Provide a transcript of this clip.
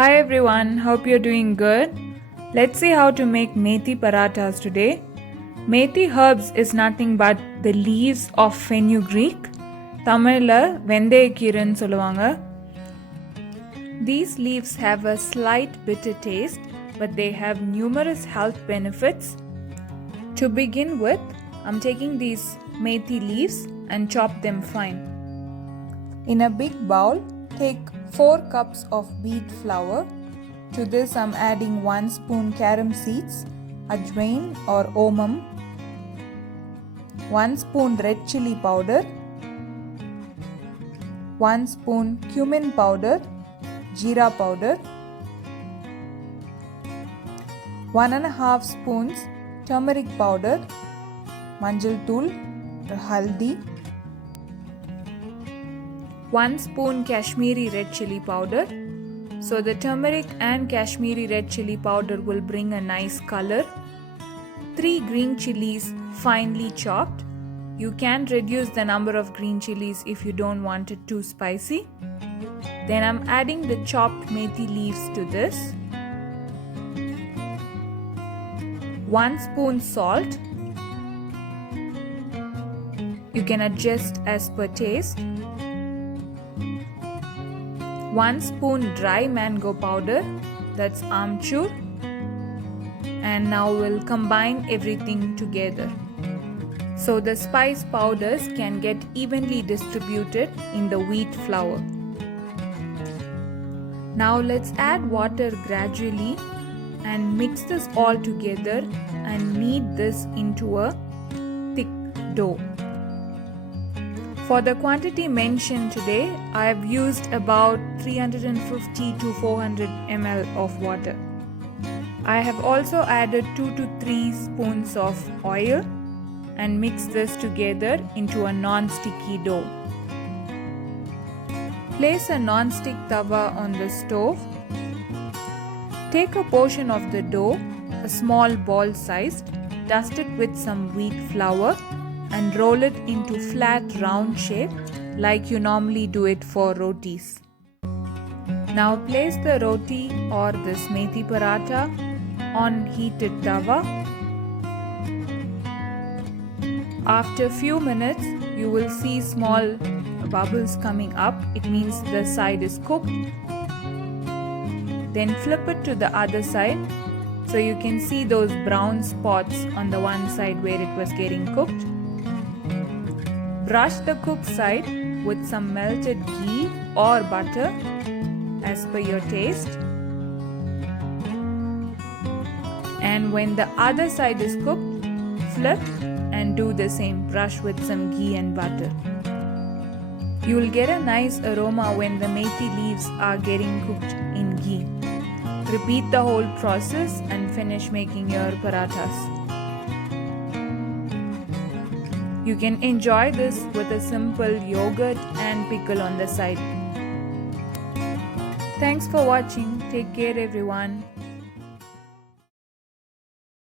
Hi everyone, hope you're doing good. Let's see how to make Methi Parathas today. Methi herbs is nothing but the leaves of Fenugreek. Tamilla Venthaya Keerai solluvaanga. These leaves have a slight bitter taste, but they have numerous health benefits. To begin with, I'm taking these methi leaves and chop them fine. In a big bowl, take 4 cups of wheat flour. To this I'm adding 1 spoon Carom seeds, Ajwain or Omam, 1 spoon red chilli powder, 1 spoon cumin powder, jeera powder, 1.5 spoons turmeric powder, manjal tool or haldi, 1 spoon Kashmiri Red Chilli powder. So the turmeric and Kashmiri Red Chilli powder will bring a nice color. 3 green chillies finely chopped. You can reduce the number of green chillies if you don't want it too spicy. Then I'm adding the chopped methi leaves to this. 1 spoon salt. You can adjust as per taste. 1 spoon dry mango powder, that's Aamchoor, and now we'll combine everything together. So the spice powders can get evenly distributed in the wheat flour. Now let's add water gradually and mix this all together and knead this into a thick dough. For the quantity mentioned today, I have used about 350 to 400 ml of water. I have also added 2 to 3 spoons of oil and mix this together into a non-sticky dough. Place a non-stick tawa on the stove. Take a portion of the dough, a small ball sized, dust it with some wheat flour and roll it into flat round shape like you normally do it for rotis. Now place the roti or this methi paratha on heated tawa. After a few minutes, you will see small bubbles coming up. It means the side is cooked. Then flip it to the other side so you can see those brown spots on the one side where it was getting cooked. Brush the cooked side with some melted ghee or butter as per your taste. And when the other side is cooked, flip and do the same. Brush with some ghee and butter. You will get a nice aroma when the methi leaves are getting cooked in ghee. Repeat the whole process and finish making your parathas. You can enjoy this with a simple yogurt and pickle on the side. Thanks for watching. Take care everyone.